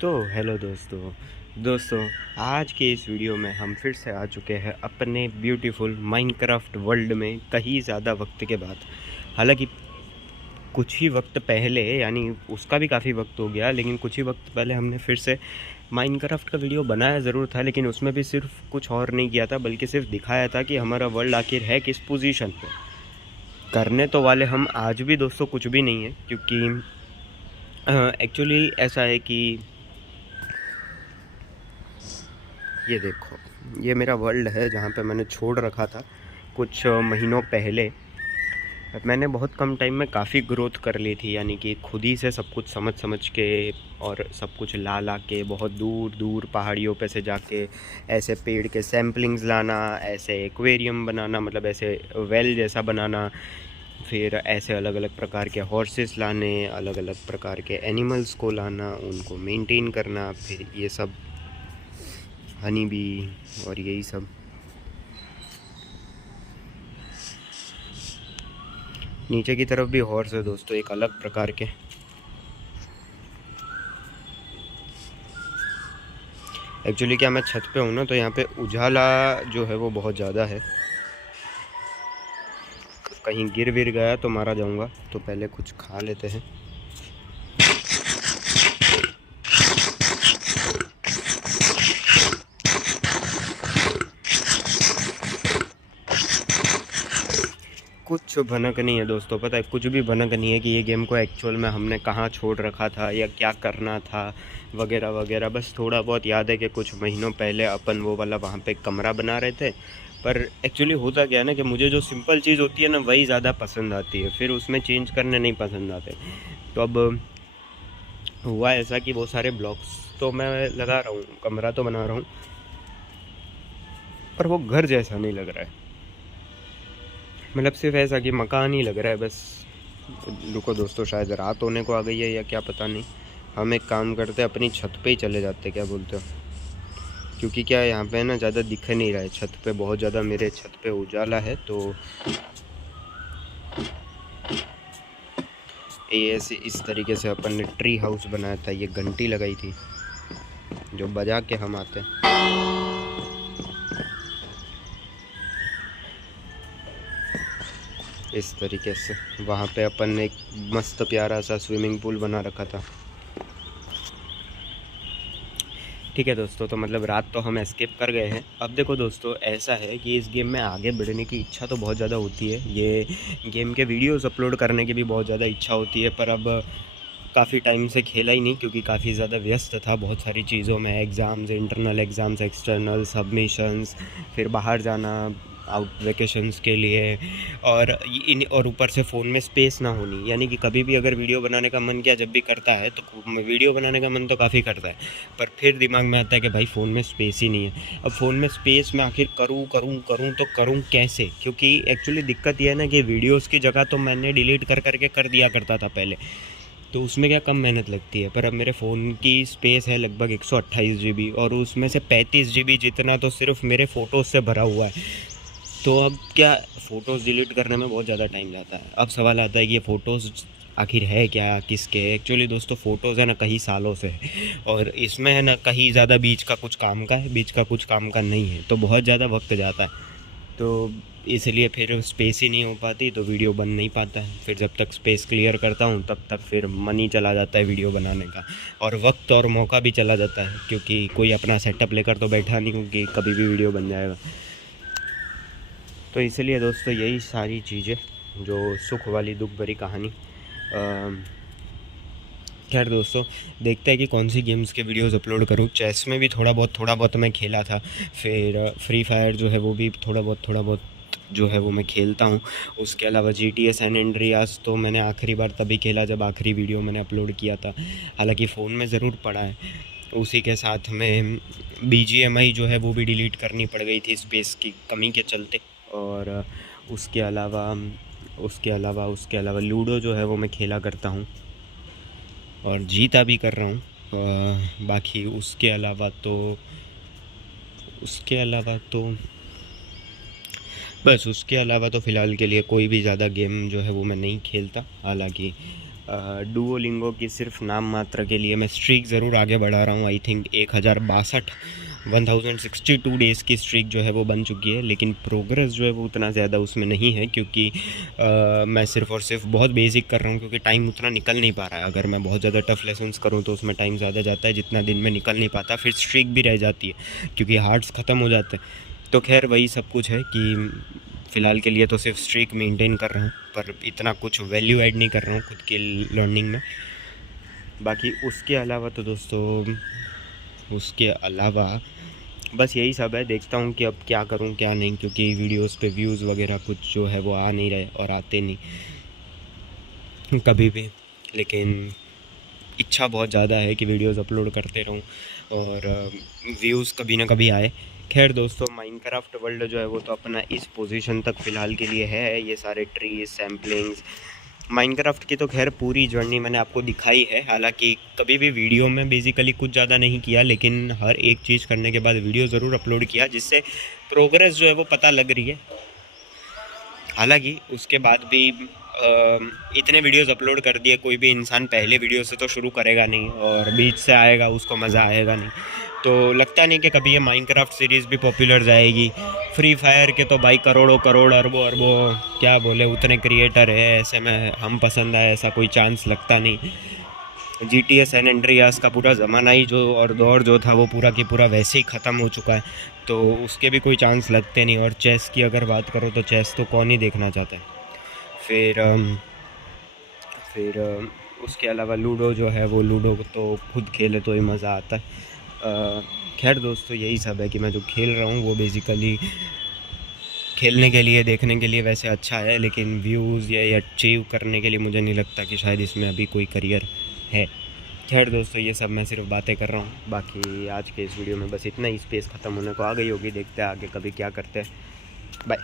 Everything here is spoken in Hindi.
तो हेलो दोस्तों आज के इस वीडियो में हम फिर से आ चुके हैं अपने ब्यूटीफुल माइनक्राफ्ट वर्ल्ड में कहीं ज़्यादा वक्त के बाद। हालांकि कुछ ही वक्त पहले, यानी उसका भी काफ़ी वक्त हो गया, लेकिन कुछ ही वक्त पहले हमने फिर से माइनक्राफ्ट का वीडियो बनाया ज़रूर था, लेकिन उसमें भी सिर्फ कुछ और नहीं किया था, बल्कि सिर्फ दिखाया था कि हमारा वर्ल्ड आखिर है किस पोजीशन पे। करने तो वाले हम आज भी दोस्तों कुछ भी नहीं है, क्योंकि एक्चुअली ऐसा है कि ये देखो, ये मेरा वर्ल्ड है जहाँ पे मैंने छोड़ रखा था कुछ महीनों पहले। मैंने बहुत कम टाइम में काफ़ी ग्रोथ कर ली थी, यानी कि खुद ही से सब कुछ समझ के और सब कुछ ला के बहुत दूर दूर पहाड़ियों पे से जाके ऐसे पेड़ के सैम्पलिंग्स लाना, ऐसे एक्वेरियम बनाना, मतलब ऐसे वेल जैसा बनाना, फिर ऐसे अलग अलग प्रकार के हॉर्सेस लाने, अलग अलग प्रकार के एनिमल्स को लाना, उनको मेंटेन करना, फिर ये सब हनी बी और यही सब। नीचे की तरफ भी हॉर्स है दोस्तों, एक अलग प्रकार के। एक्चुअली क्या, मैं छत पे हूँ ना, तो यहाँ पे उजाला जो है वो बहुत ज़्यादा है, कहीं गिर विर गया तो मारा जाऊँगा। तो पहले कुछ खा लेते हैं। कुछ भनक नहीं है दोस्तों, पता है, कुछ भी भनक नहीं है कि ये गेम को एक्चुअल में हमने कहाँ छोड़ रखा था या क्या करना था वगैरह वगैरह। बस थोड़ा बहुत याद है कि कुछ महीनों पहले अपन वो वाला वहाँ पे कमरा बना रहे थे, पर एक्चुअली होता क्या है ना कि मुझे जो सिंपल चीज़ होती है ना वही ज़्यादा पसंद आती है, फिर उसमें चेंज करने नहीं पसंद आते। तो अब हुआ ऐसा कि वो सारे ब्लॉक्स तो मैं लगा रहा हूँ, कमरा तो बना रहा हूँ, पर वो घर जैसा नहीं लग रहा है। मतलब सिर्फ ऐसा कि मकान ही लग रहा है बस। रुको दोस्तों, शायद रात होने को आ गई है या क्या पता नहीं। हम एक काम करते, अपनी छत पे ही चले जाते, क्या बोलते हो? क्योंकि क्या यहाँ पे ना ज़्यादा दिख नहीं रहा है, छत पे बहुत ज़्यादा, मेरे छत पे उजाला है। तो ये ऐसे इस तरीके से अपन ने ट्री हाउस बनाया था। ये घंटी लगाई थी जो बजा के हम आते हैं। इस तरीके से वहाँ पे अपन ने एक मस्त प्यारा सा स्विमिंग पूल बना रखा था। ठीक है दोस्तों, तो मतलब रात तो हम एस्केप कर गए हैं। अब देखो दोस्तों, ऐसा है कि इस गेम में आगे बढ़ने की इच्छा तो बहुत ज़्यादा होती है, ये गेम के वीडियोस अपलोड करने की भी बहुत ज़्यादा इच्छा होती है, पर अब काफ़ी टाइम से खेला ही नहीं, क्योंकि काफ़ी ज़्यादा व्यस्त था बहुत सारी चीज़ों में, exams, internal exams, external submissions, फिर बाहर जाना आउट वेकेशंस के लिए, और ऊपर से फ़ोन में स्पेस ना होनी। यानी कि कभी भी अगर वीडियो बनाने का मन किया, जब भी करता है तो वीडियो बनाने का मन तो काफ़ी करता है, पर फिर दिमाग में आता है कि भाई फ़ोन में स्पेस ही नहीं है। अब फ़ोन में स्पेस में आखिर करूँ तो करूँ कैसे? क्योंकि एक्चुअली दिक्कत यह है ना कि वीडियोज़ की जगह तो मैंने डिलीट कर दिया करता था पहले, तो उसमें क्या कम मेहनत लगती है। पर अब मेरे फ़ोन की स्पेस है लगभग 128 GB, और उसमें से 35 GB जितना तो सिर्फ मेरे फ़ोटोज़ से भरा हुआ है। तो अब क्या, फ़ोटोज़ डिलीट करने में बहुत ज़्यादा टाइम जाता है। अब सवाल आता है कि ये फ़ोटोज़ आखिर है क्या, किसके? एक्चुअली दोस्तों, फ़ोटोज़ है ना कई सालों से है, और इसमें है ना कहीं ज़्यादा बीच का कुछ काम का है, बीच का कुछ काम का नहीं है, तो बहुत ज़्यादा वक्त जाता है। तो इसलिए फिर स्पेस ही नहीं हो पाती, तो वीडियो बन नहीं पाता है। फिर जब तक स्पेस क्लियर करता हूँ तब तक फिर मन ही चला जाता है वीडियो बनाने का, और वक्त और मौका भी चला जाता है, क्योंकि कोई अपना सेटअप लेकर तो बैठा नहीं हूँ कि कभी भी वीडियो बन जाएगा। तो इसलिए दोस्तों, यही सारी चीज़ें जो सुख वाली दुख भरी कहानी। खैर दोस्तों, देखते हैं कि कौन सी गेम्स के वीडियोस अपलोड करूँ। चेस में भी थोड़ा बहुत मैं खेला था, फिर फ्री फायर जो है वो भी थोड़ा बहुत जो है वो मैं खेलता हूँ। उसके अलावा GTA सैन एंड्रियास तो मैंने आखिरी बार तभी खेला जब आखिरी वीडियो मैंने अपलोड किया था, हालांकि फ़ोन में ज़रूर पड़ा है। उसी के साथ में BGMI जो है वो भी डिलीट करनी पड़ गई थी स्पेस की कमी के चलते। और उसके अलावा लूडो जो है वो मैं खेला करता हूँ और जीता भी कर रहा हूँ। बाकी उसके अलावा तो फ़िलहाल के लिए कोई भी ज़्यादा गेम जो है वो मैं नहीं खेलता। हालांकि डुओलिंगो की सिर्फ नाम मात्र के लिए मैं स्ट्रीक ज़रूर आगे बढ़ा रहा हूँ। आई थिंक 1062 डेज़ की स्ट्रीक जो है वो बन चुकी है, लेकिन प्रोग्रेस जो है वो उतना ज़्यादा उसमें नहीं है, क्योंकि मैं सिर्फ़ और सिर्फ बहुत बेसिक कर रहा हूँ, क्योंकि टाइम उतना निकल नहीं पा रहा है। अगर मैं बहुत ज़्यादा टफ लेसन्स करूँ तो उसमें टाइम ज़्यादा जाता है, जितना दिन में निकल नहीं पाता, फिर स्ट्रीक भी रह जाती है क्योंकि हार्ट्स ख़त्म हो जाते हैं। तो खैर वही सब कुछ है कि फ़िलहाल के लिए तो सिर्फ स्ट्रीक मेंटेन कर रहा हूँ, पर इतना कुछ वैल्यू ऐड नहीं कर रहा हूँ खुद की लर्निंग में। बाकी उसके अलावा तो दोस्तों, उसके अलावा बस यही सब है। देखता हूँ कि अब क्या करूँ क्या नहीं, क्योंकि वीडियोस पे व्यूज़ वगैरह कुछ जो है वो आ नहीं रहे और आते नहीं कभी भी। लेकिन इच्छा बहुत ज़्यादा है कि वीडियोस अपलोड करते रहूँ और व्यूज़ कभी ना कभी आए। खैर दोस्तों, माइनक्राफ्ट वर्ल्ड जो है वो तो अपना इस पोजीशन तक फ़िलहाल के लिए है। ये सारे ट्रीज सैम्पलिंग्स, माइनक्राफ्ट की तो खैर पूरी जर्नी मैंने आपको दिखाई है। हालांकि कभी भी वीडियो में बेसिकली कुछ ज़्यादा नहीं किया, लेकिन हर एक चीज़ करने के बाद वीडियो ज़रूर अपलोड किया, जिससे प्रोग्रेस जो है वो पता लग रही है। हालांकि उसके बाद भी इतने वीडियोस अपलोड कर दिए, कोई भी इंसान पहले वीडियो से तो शुरू करेगा नहीं और बीच से आएगा, उसको मज़ा आएगा नहीं। तो लगता नहीं कि कभी ये माइनक्राफ्ट सीरीज़ भी पॉपुलर जाएगी। फ्री फायर के तो भाई करोड़ों करोड़ अरबों अरबों क्या बोले उतने क्रिएटर है, ऐसे में हम पसंद आए ऐसा कोई चांस लगता नहीं। GTA सैन एंड्रियास का पूरा ज़माना ही जो और दौर जो था वो पूरा की पूरा वैसे ही ख़त्म हो चुका है, तो उसके भी कोई चांस लगते नहीं। और चेस की अगर बात करो तो चेस तो कौन ही देखना चाहता है। फिर उसके अलावा लूडो जो है वो, लूडो तो खुद खेले तो ही मज़ा आता है। खैर दोस्तों, यही सब है कि मैं जो खेल रहा हूँ वो बेसिकली खेलने के लिए, देखने के लिए वैसे अच्छा है, लेकिन व्यूज़ या अचीव करने के लिए मुझे नहीं लगता कि शायद इसमें अभी कोई करियर है। खैर दोस्तों, ये सब मैं सिर्फ बातें कर रहा हूँ। बाकी आज के इस वीडियो में बस इतना ही, स्पेस ख़त्म होने को आ गई होगी। देखते हैं आगे कभी क्या करते हैं। बाय।